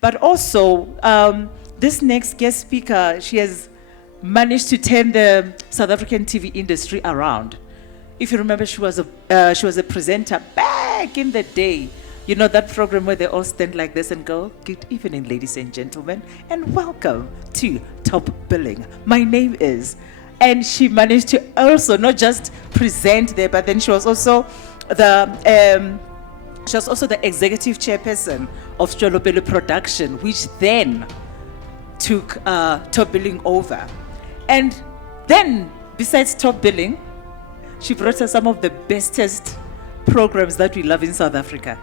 But also, this next guest speaker, she has managed to turn the South African TV industry around. If you remember, she was a presenter back in the day. You know that program where they all stand like this and go, "Good evening, ladies and gentlemen, and welcome to Top Billing. My name is," and she managed to also not just present there, but then she was also the executive chairperson of Stjolopele Production, which then took Top Billing over. And then, besides Top Billing, she brought us some of the bestest programs that we love in South Africa.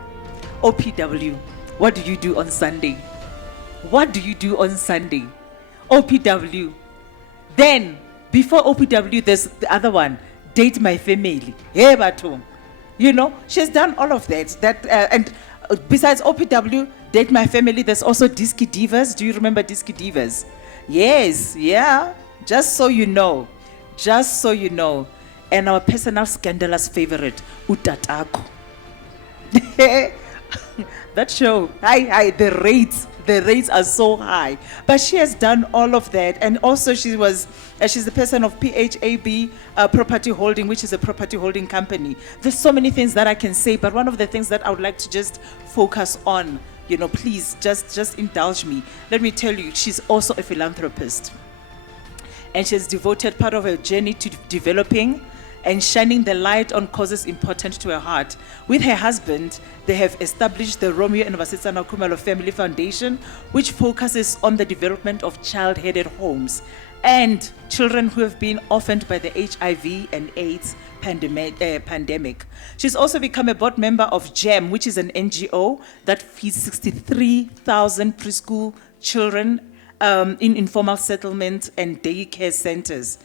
OPW, what do you do on Sunday? What do you do on Sunday? OPW. Then, before OPW, there's the other one, Date My Family. Hey, Batum. You know, she's done all of that. And besides OPW, Date My Family, there's also Disky Divas. Do you remember Disky Divas? Yes, yeah. Just so you know. Just so you know. And our personal scandalous favorite, Utatako. That show, the rates are so high. But she has done all of that. And also she's the person of PHAB Property Holding, which is a property holding company. There's so many things that I can say, but one of the things that I would like to just focus on, you know, please just indulge me. Let me tell you, she's also a philanthropist. And she has devoted part of her journey to developing and shining the light on causes important to her heart. With her husband, they have established the Romeo and Vasitsana Kumalo Family Foundation, which focuses on the development of child-headed homes and children who have been orphaned by the HIV and AIDS pandemic. She's also become a board member of GEM, which is an NGO that feeds 63,000 preschool children in informal settlements and daycare centers.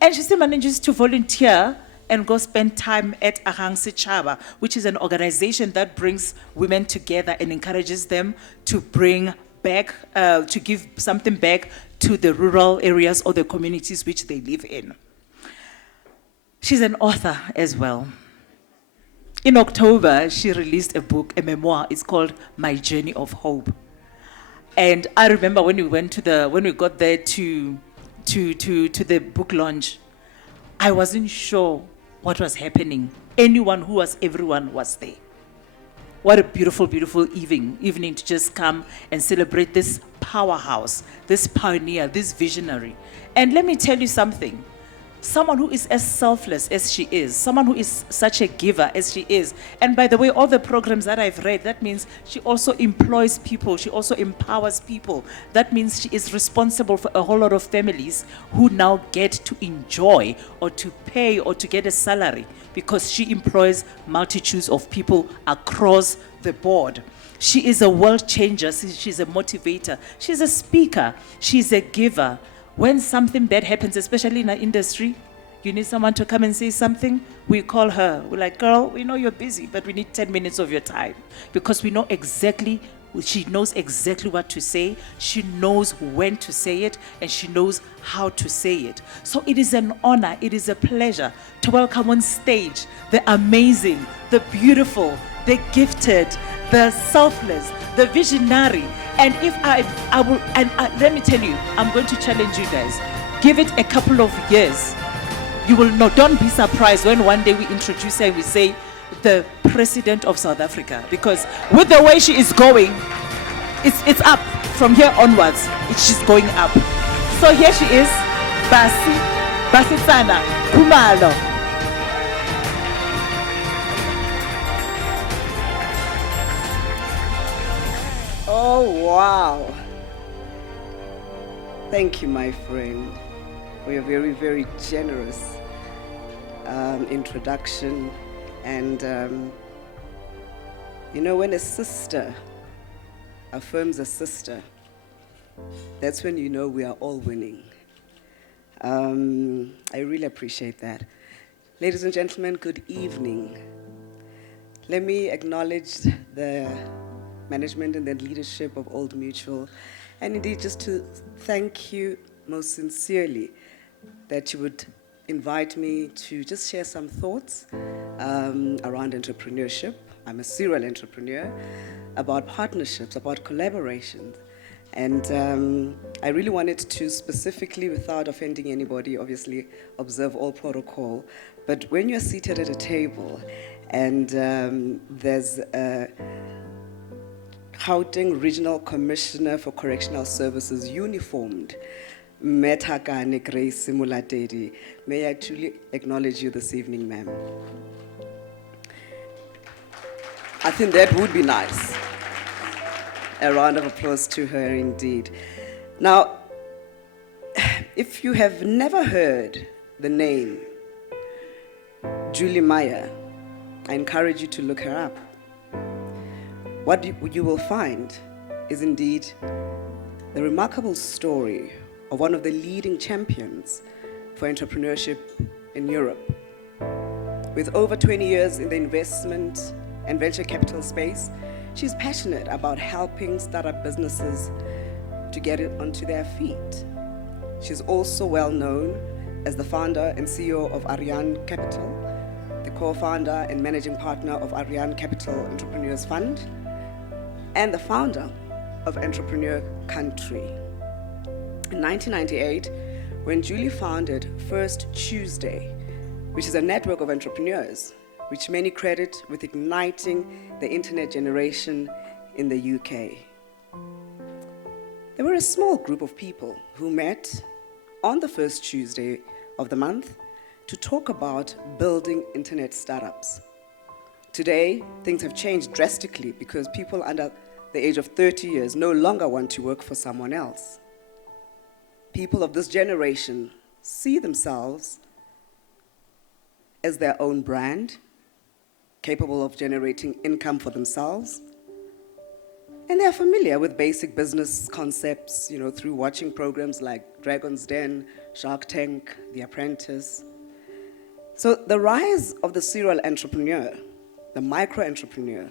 And she still manages to volunteer and go spend time at Ahang Sechaba, which is an organization that brings women together and encourages them to bring back, to give something back to the rural areas or the communities which they live in. She's an author as well. In October, she released a book, a memoir. It's called My Journey of Hope. And I remember when we got there to the book launch, I wasn't sure what was happening. Everyone was there. What a beautiful, beautiful evening to just come and celebrate this powerhouse, this pioneer, this visionary. And let me tell you something. Someone who is as selfless as she is, someone who is such a giver as she is. And by the way, all the programs that I've read, that means she also employs people, she also empowers people. That means she is responsible for a whole lot of families who now get to enjoy or to pay or to get a salary because she employs multitudes of people across the board. She is a world changer, she's a motivator, she's a speaker, she's a giver. When something bad happens, especially in our industry, you need someone to come and say something, we call her. We're like, girl, we know you're busy, but we need 10 minutes of your time. Because we know exactly, she knows exactly what to say, she knows when to say it, and she knows how to say it. So it is an honor, it is a pleasure to welcome on stage the amazing, the beautiful, the gifted, the selfless, the visionary. And if let me tell you, I'm going to challenge you guys. Give it a couple of years. You will know. Don't be surprised when one day we introduce her and we say the President of South Africa. Because with the way she is going, it's up from here onwards. She's going up. So here she is, Bassie Sana Kumalo. Oh, wow. Thank you, my friend, for your very, very generous introduction. And, you know, when a sister affirms a sister, that's when you know we are all winning. I really appreciate that. Ladies and gentlemen, good evening. Let me acknowledge the management and the leadership of Old Mutual, and indeed just to thank you most sincerely that you would invite me to just share some thoughts around entrepreneurship. I'm a serial entrepreneur, about partnerships, about collaborations. And I really wanted to specifically, without offending anybody, obviously observe all protocol. But when you're seated at a table and there's a Gauteng Regional Commissioner for Correctional Services uniformed, Methakane Grace Simulatedi, may I truly acknowledge you this evening, ma'am. I think that would be nice. A round of applause to her indeed. Now, if you have never heard the name Julie Meyer, I encourage you to look her up. What you will find is indeed the remarkable story of one of the leading champions for entrepreneurship in Europe. With over 20 years in the investment and venture capital space, she's passionate about helping startup businesses to get it onto their feet. She's also well known as the founder and CEO of Ariane Capital, the co-founder and managing partner of Ariane Capital Entrepreneurs Fund, and the founder of Entrepreneur Country. In 1998, when Julie founded First Tuesday, which is a network of entrepreneurs, which many credit with igniting the internet generation in the UK. There were a small group of people who met on the first Tuesday of the month to talk about building internet startups. Today, things have changed drastically because people under the age of 30 years no longer want to work for someone else. People of this generation see themselves as their own brand, capable of generating income for themselves, and they're familiar with basic business concepts, through watching programs like Dragon's Den, Shark Tank, The Apprentice. So the rise of the serial entrepreneur, the micro-entrepreneur,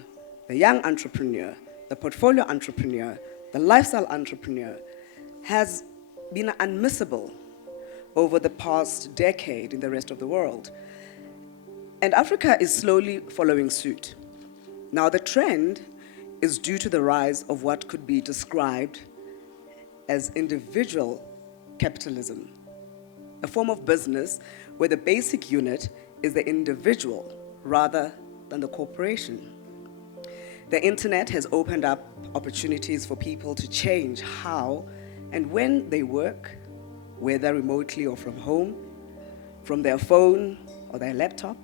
the young entrepreneur, the portfolio entrepreneur, the lifestyle entrepreneur has been unmissable over the past decade in the rest of the world. And Africa is slowly following suit. Now, the trend is due to the rise of what could be described as individual capitalism, a form of business where the basic unit is the individual rather than the corporation. The internet has opened up opportunities for people to change how and when they work, whether remotely or from home, from their phone or their laptop.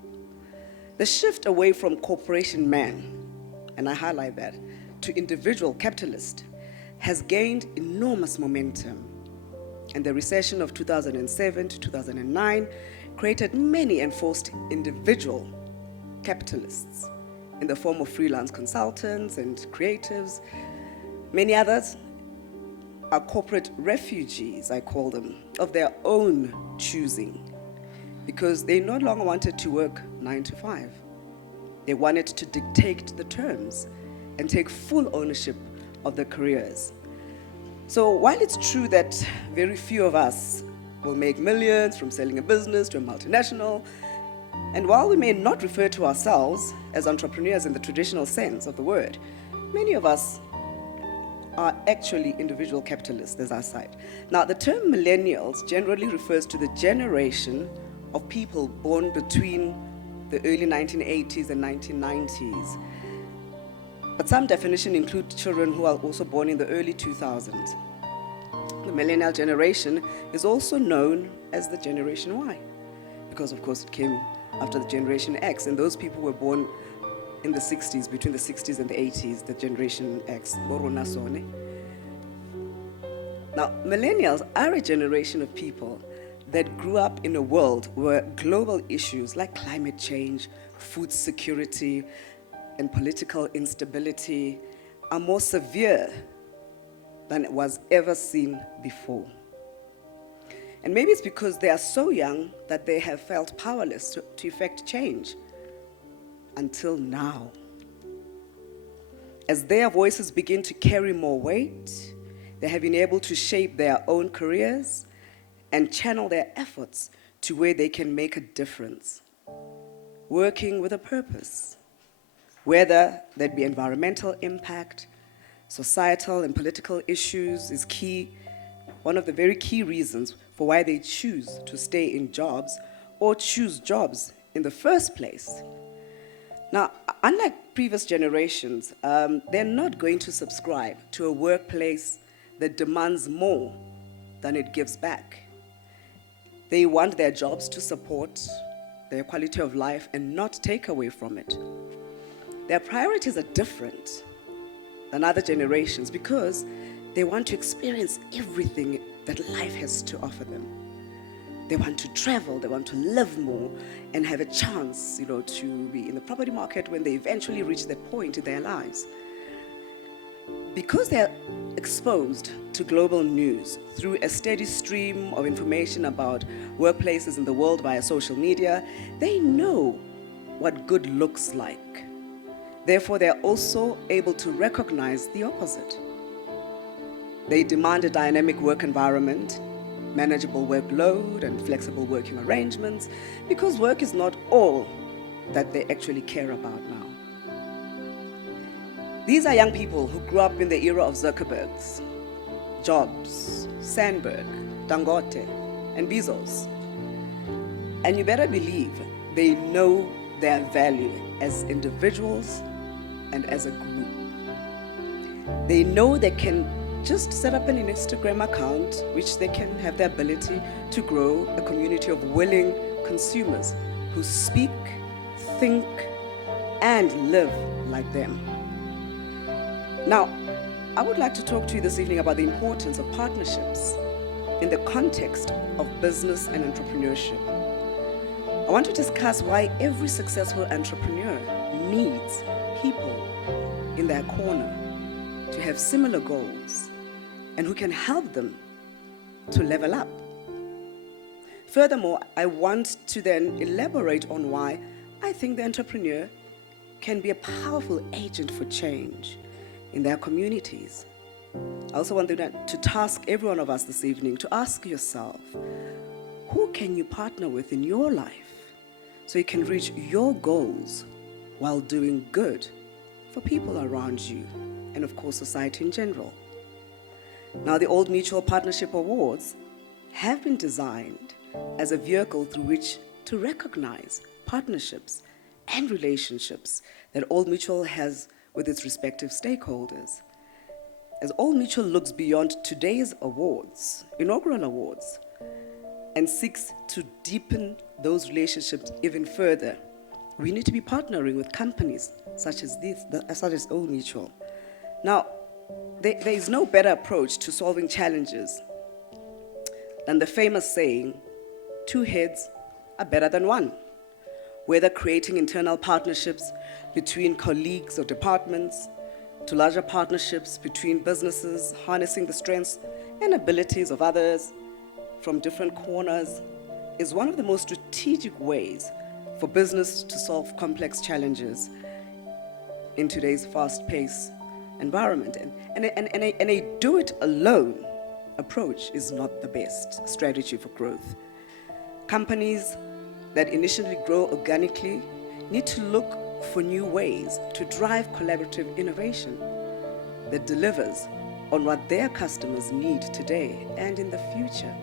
The shift away from corporation man, and I highlight that, to individual capitalist has gained enormous momentum. And the recession of 2007 to 2009 created many enforced individual capitalists in the form of freelance consultants and creatives. Many others are corporate refugees, I call them, of their own choosing, because they no longer wanted to work 9 to 5. They wanted to dictate the terms and take full ownership of their careers. So while it's true that very few of us will make millions from selling a business to a multinational, and while we may not refer to ourselves as entrepreneurs in the traditional sense of the word, many of us are actually individual capitalists, as I cite. Now, the term millennials generally refers to the generation of people born between the early 1980s and 1990s. But some definitions include children who are also born in the early 2000s. The millennial generation is also known as the Generation Y, because of course it came after the Generation X, and those people were born in the 60s, between the 60s and the 80s, the Generation X. Now, millennials are a generation of people that grew up in a world where global issues like climate change, food security, and political instability are more severe than it was ever seen before. And maybe it's because they are so young that they have felt powerless to effect change until now. As their voices begin to carry more weight, they have been able to shape their own careers and channel their efforts to where they can make a difference, working with a purpose, Whether that be environmental impact, societal and political issues is key, one of the very key reasons for why they choose to stay in jobs or choose jobs in the first place. Now, unlike previous generations, they're not going to subscribe to a workplace that demands more than it gives back. They want their jobs to support their quality of life and not take away from it. Their priorities are different than other generations because they want to experience everything that life has to offer them. They want to travel, they want to live more and have a chance, to be in the property market when they eventually reach that point in their lives. Because they're exposed to global news through a steady stream of information about workplaces in the world via social media, they know what good looks like. Therefore, they're also able to recognize the opposite. They demand a dynamic work environment, manageable workload, and flexible working arrangements, because work is not all that they actually care about now. These are young people who grew up in the era of Zuckerbergs, Jobs, Sandberg, Dangote, and Bezos. And you better believe they know their value as individuals and as a group. They know they can just set up an Instagram account, which they can have the ability to grow a community of willing consumers who speak, think, and live like them. Now, I would like to talk to you this evening about the importance of partnerships in the context of business and entrepreneurship. I want to discuss why every successful entrepreneur needs people in their corner to have similar goals and who can help them to level up. Furthermore, I want to then elaborate on why I think the entrepreneur can be a powerful agent for change in their communities. I also want to task every one of us this evening to ask yourself, who can you partner with in your life so you can reach your goals while doing good for people around you and, of course, society in general? Now, the Old Mutual Partnership Awards have been designed as a vehicle through which to recognize partnerships and relationships that Old Mutual has with its respective stakeholders. As Old Mutual looks beyond today's awards, inaugural awards, and seeks to deepen those relationships even further, we need to be partnering with companies such as Old Mutual. Now, there is no better approach to solving challenges than the famous saying, 2 heads are better than 1. Whether creating internal partnerships between colleagues or departments, to larger partnerships between businesses, harnessing the strengths and abilities of others from different corners, is one of the most strategic ways for business to solve complex challenges in today's fast-paced environment. And a do-it-alone approach is not the best strategy for growth. Companies that initially grow organically need to look for new ways to drive collaborative innovation that delivers on what their customers need today and in the future.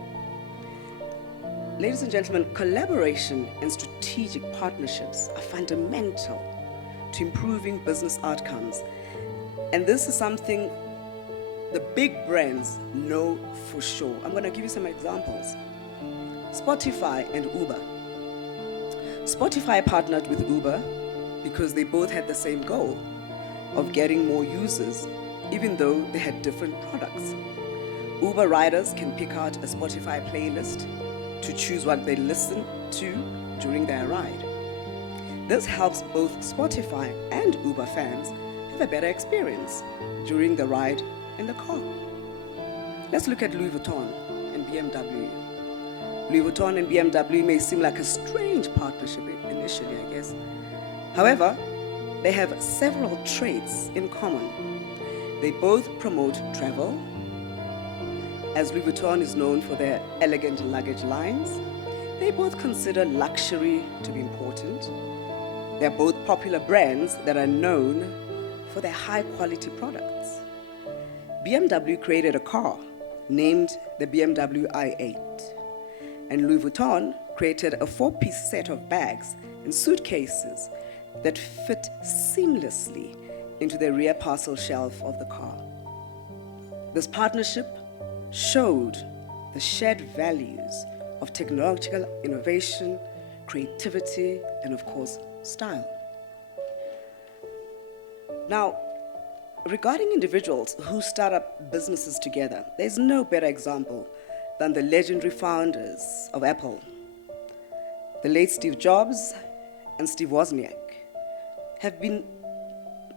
Ladies and gentlemen, collaboration and strategic partnerships are fundamental to improving business outcomes. And this is something the big brands know for sure. I'm going to give you some examples. Spotify and Uber. Spotify partnered with Uber because they both had the same goal of getting more users, even though they had different products. Uber riders can pick out a Spotify playlist to choose what they listen to during their ride. This helps both Spotify and Uber fans have a better experience during the ride in the car. Let's look at Louis Vuitton and BMW. Louis Vuitton and BMW may seem like a strange partnership initially, I guess. However, they have several traits in common. They both promote travel. As Louis Vuitton is known for their elegant luggage lines, they both consider luxury to be important. They're both popular brands that are known for their high quality products. BMW created a car named the BMW i8, and Louis Vuitton created a 4-piece set of bags and suitcases that fit seamlessly into the rear parcel shelf of the car. This partnership showed the shared values of technological innovation, creativity, and of course, style. Now, regarding individuals who start up businesses together, there's no better example than the legendary founders of Apple, the late Steve Jobs and Steve Wozniak, have been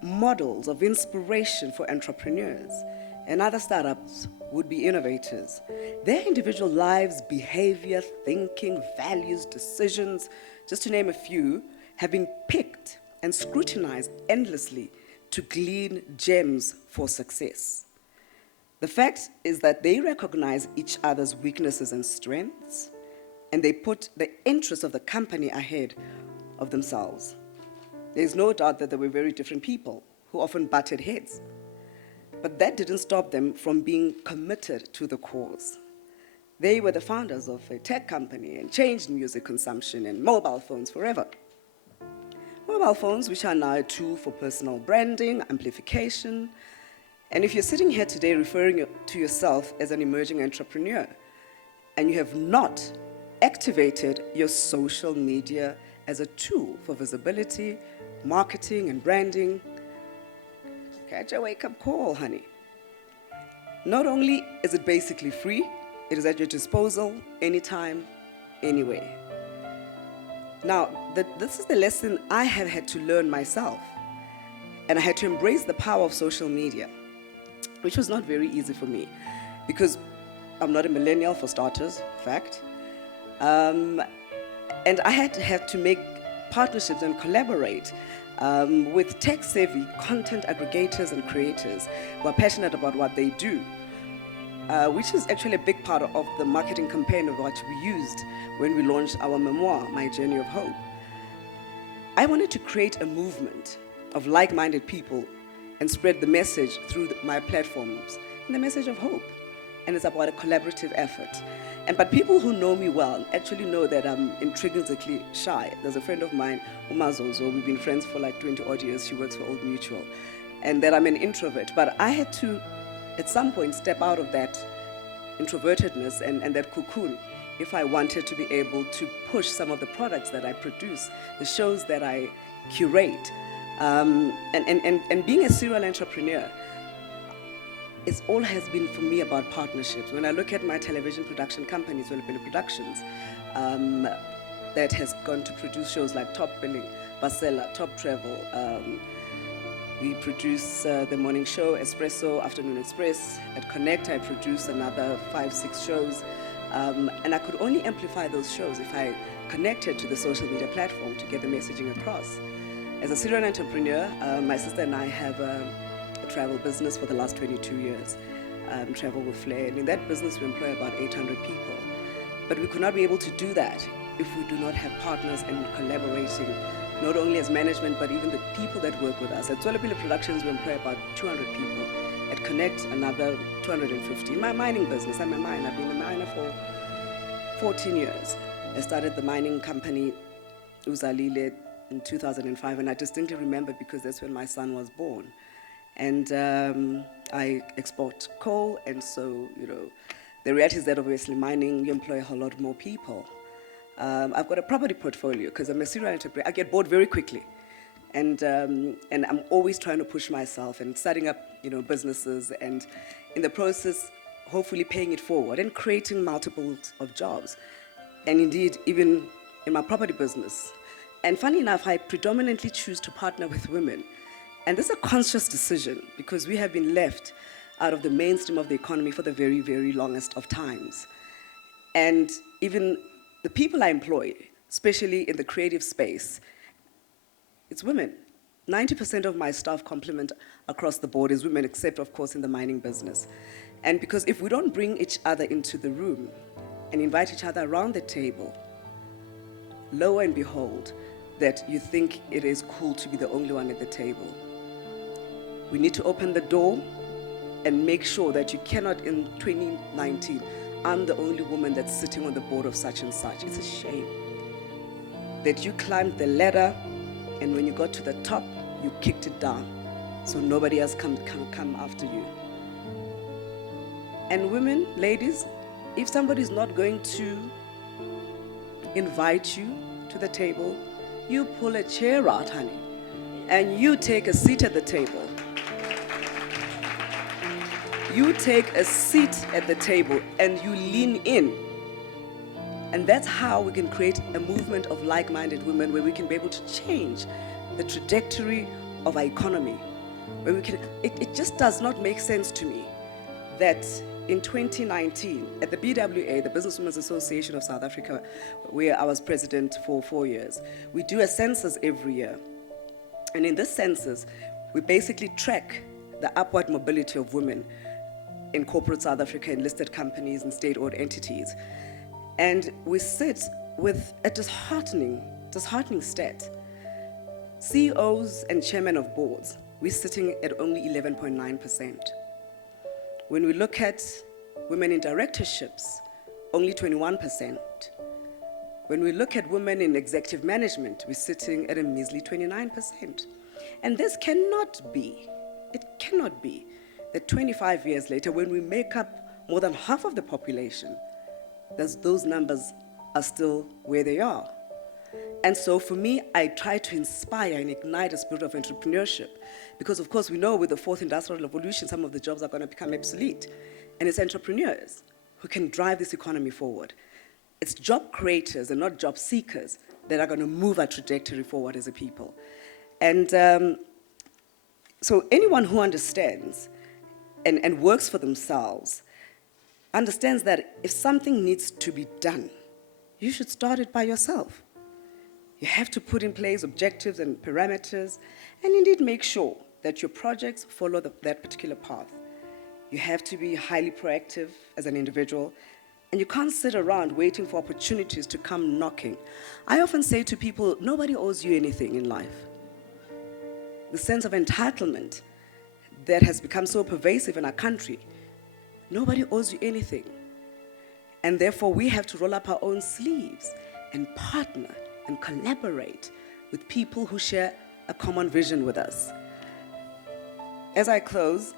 models of inspiration for entrepreneurs and other startups would-be innovators. Their individual lives, behavior, thinking, values, decisions, just to name a few, have been picked and scrutinized endlessly to glean gems for success. The fact is that they recognize each other's weaknesses and strengths, and they put the interests of the company ahead of themselves. There's no doubt that they were very different people who often butted heads, but that didn't stop them from being committed to the cause. They were the founders of a tech company and changed music consumption and mobile phones forever. Mobile phones, which are now a tool for personal branding, amplification. And if you're sitting here today referring to yourself as an emerging entrepreneur, and you have not activated your social media as a tool for visibility, marketing, and branding, catch a wake-up call, honey. Not only is it basically free, it is at your disposal anytime, anywhere. Now, this is the lesson I have had to learn myself, and I had to embrace the power of social media, which was not very easy for me, because I'm not a millennial, for starters, fact. And I had to make partnerships and collaborate with tech-savvy content aggregators and creators who are passionate about what they do, which is actually a big part of the marketing campaign of what we used when we launched our memoir, My Journey of Hope. I wanted to create a movement of like-minded people and spread the message through my platforms, and the message of hope. And it's about a collaborative effort. But people who know me well actually know that I'm intrinsically shy. There's a friend of mine, Umazozo, we've been friends for like 20 odd years, she works for Old Mutual, and that I'm an introvert. But I had to, at some point, step out of that introvertedness and that cocoon if I wanted to be able to push some of the products that I produce, the shows that I curate. And being a serial entrepreneur, it all has been for me about partnerships. When I look at my television production companies, Welipele Productions, that has gone to produce shows like Top Billing, Basella, Top Travel. We produce the morning show, Espresso, Afternoon Express. At Connect, I produce another 5-6 shows. And I could only amplify those shows if I connected to the social media platform to get the messaging across. As a serial entrepreneur, my sister and I have a travel business for the last 22 years, Travel with Flair. And in that business, we employ about 800 people. But we could not be able to do that if we do not have partners and collaborating, not only as management, but even the people that work with us. At Welipele Productions, we employ about 200 people. At Connect, another 250. In my mining business, I'm a miner. I've been a miner for 14 years. I started the mining company, Uzalile, in 2005, and I distinctly remember because that's when my son was born. And I export coal, and so, the reality is that obviously mining, you employ a whole lot more people. I've got a property portfolio because I'm a serial entrepreneur. I get bored very quickly. And I'm always trying to push myself and starting up, businesses, and in the process, hopefully paying it forward and creating multiples of jobs. And indeed, even in my property business. And funny enough, I predominantly choose to partner with women. And this is a conscious decision because we have been left out of the mainstream of the economy for the very, very longest of times. And even the people I employ, especially in the creative space, it's women. 90% of my staff complement across the board is women, except, of course, in the mining business. And because if we don't bring each other into the room and invite each other around the table, lo and behold, that you think it is cool to be the only one at the table. We need to open the door and make sure that you cannot, in 2019, I'm the only woman that's sitting on the board of such and such. It's a shame that you climbed the ladder and when you got to the top, you kicked it down. So nobody else can come after you. And women, ladies, if somebody's not going to invite you to the table, you pull a chair out, honey, and you take a seat at the table. You take a seat at the table and you lean in. And that's how we can create a movement of like-minded women where we can be able to change the trajectory of our economy. Where we can, it just does not make sense to me that in 2019, at the BWA, the Business Women's Association of South Africa, where I was president for 4 years, we do a census every year. And in this census, we basically track the upward mobility of women in corporate South Africa, in listed companies and state-owned entities. And we sit with a disheartening stat. CEOs and chairmen of boards, we're sitting at only 11.9%. When we look at women in directorships, only 21%. When we look at women in executive management, we're sitting at a measly 29%. And this cannot be, it cannot be that 25 years later, when we make up more than half of the population, those numbers are still where they are. And so for me, I try to inspire and ignite a spirit of entrepreneurship because, of course, we know with the fourth industrial revolution, some of the jobs are going to become obsolete. And it's entrepreneurs who can drive this economy forward. It's job creators and not job seekers that are going to move our trajectory forward as a people. And so anyone who understands and works for themselves understands that if something needs to be done, you should start it by yourself. You have to put in place objectives and parameters and indeed make sure that your projects follow that particular path. You have to be highly proactive as an individual, and you can't sit around waiting for opportunities to come knocking. I often say to people, nobody owes you anything in life. The sense of entitlement that has become so pervasive in our country, nobody owes you anything. And therefore, we have to roll up our own sleeves and partner and collaborate with people who share a common vision with us. As I close,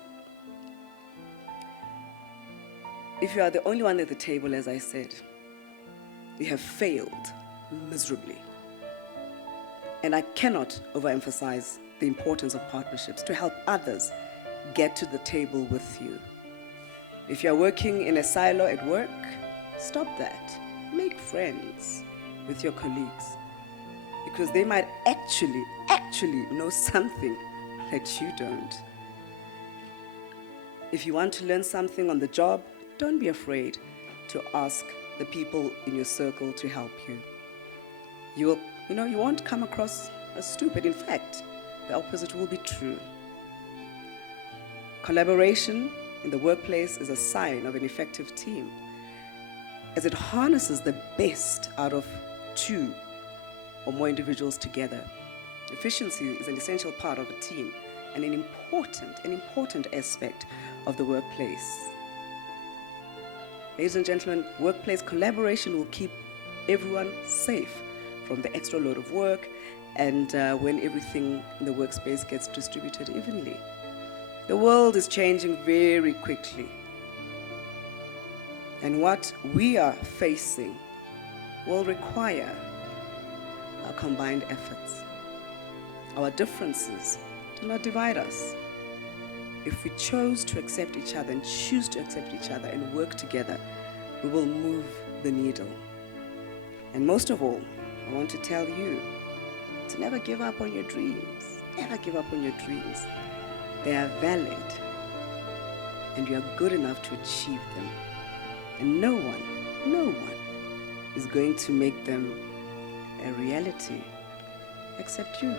if you are the only one at the table, as I said, you have failed miserably. And I cannot overemphasize the importance of partnerships to help others get to the table with you. If you're working in a silo at work, stop that. Make friends with your colleagues because they might actually know something that you don't. If you want to learn something on the job, don't be afraid to ask the people in your circle to help you. You won't come across as stupid. In fact, the opposite will be true. Collaboration in the workplace is a sign of an effective team, as it harnesses the best out of two or more individuals together. Efficiency is an essential part of a team and an important aspect of the workplace. Ladies and gentlemen, workplace collaboration will keep everyone safe from the extra load of work and when everything in the workspace gets distributed evenly. The world is changing very quickly. And what we are facing will require our combined efforts. Our differences do not divide us. If we chose to accept each other and choose to accept each other and work together, we will move the needle. And most of all, I want to tell you to never give up on your dreams. Never give up on your dreams. They are valid, and you are good enough to achieve them. And no one is going to make them a reality except you.